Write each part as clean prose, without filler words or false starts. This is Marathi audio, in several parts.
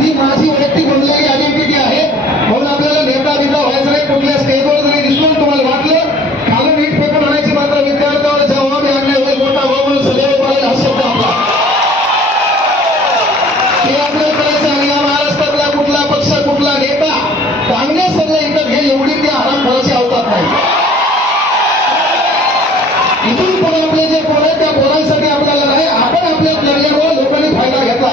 ही माझी वैयक्तिक बनलेली आयडेंटिटी आहे. म्हणून आपल्याला नेता बिता व्हायचं नाही. कुठल्या स्टेजवर जरी दिसलो तुम्हाला वाटलं खालून ईट फेकून आणायची, मात्र विद्यार्थ्यावर जेव्हा मी आणले होईल मोठा भाऊ म्हणून सदैव बोलायला हा शब्द आपला हे आपल्याला करायचं. आणि या महाराष्ट्रातला कुठला पक्ष कुठला नेता काँग्रेस सगळं इथं हे एवढी त्या हरामखोराची अवतात नाही. इथून पुढे आपले जे पोर आहेत त्या पोरांसाठी आपल्याला नाही, आपण आपल्या निर्णयामुळे लोकांनी फायदा घेतला,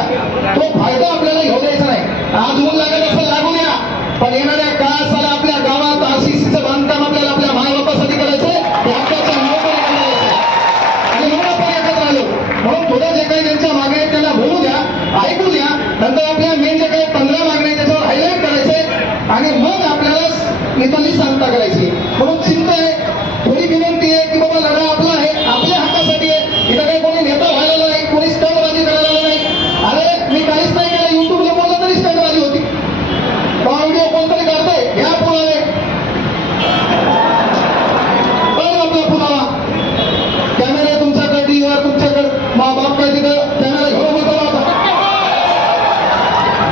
तो फायदा आपल्याला घेऊ द्यायचा नाही. आज ऊन लागत असेल लागू द्या, पण येणाऱ्या काळाला आपल्या गावात आरसीसीचं बांधकाम आपल्याला आपल्या मायबापासाठी करायचंय, ते आपल्याच्या मुलासाठी करायचंय. आणि म्हणून आपण एकत्र आलो. म्हणून थोडं जे काही त्यांच्या मागण्या आहेत त्यांना बोलू द्या, ऐकू द्या. नंतर आपल्या मेन जे काही 15 मागण्या आहेत त्याच्यावर हायलाईट करायचंय आणि मग आपल्याला इथली सांगता करायची. म्हणून चिंता आहे, थोडी विनंती आहे की बाबा लढा आपला आहे, आपल्या हक्कासाठी आहे. इथं काही कोणी नेता व्हायला नाही, कोणी स्टंटबाजी करायला नाही. अरे मी काहीच नाही केलं, युट्यूबला बोललं तरी स्टंटबाजी होती. व्हिडिओ कोणतरी करतोय, घ्या पुरावे, पण आपला पुरावा कॅमेरा तुमच्याकडे, डीआर तुमच्याकडे, बाप काय तिथं कॅमेरा घेऊन होता होता.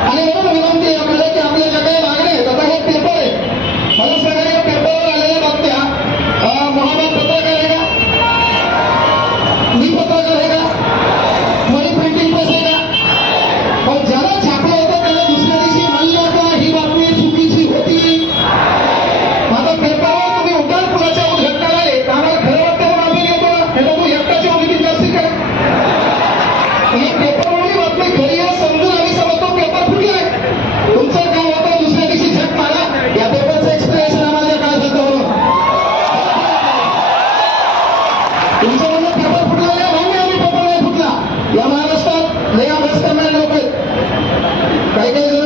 आणि म्हणून विनंती आहे आपल्याला की आपल्या ज्या काही मागण्या आहेत, आता हे पेपर आहे, मला सगळ्या या पेपरवर आलेल्या बातम्या, महाराज पत्रकार आहे का, मी पत्रकार आहे का, मनी प्रिंटिंग प्रेस आहे का, पण ज्याला छापलं होतं त्याला दुसऱ्या दिवशी म्हणलं का ही बातमी चुकीची होती. माझा पेपरवर तुम्ही उड्डाण पुलाच्या उद्घाटनाला आले, आम्हाला खरं वाटतं पण आपण येतो ना, त्याला तू एकटाची उलटी जास्ती काय, ही पेपरवरली बातमी खरी आहे समजून आम्ही समजतो पेपर फुटलाय. तुमचं काम होतं दुसऱ्या दिवशी झक मारा, या पेपरचं एक्सप्लेनेशन आम्हाला काय झालं म्हणून तुमचं म्हणून पेपर फुटला नाही, म्हणून आम्ही पेपर नाही फुटला. या महाराष्ट्रात लय अभ्यास करणारे लोक आहेत. काही काही जण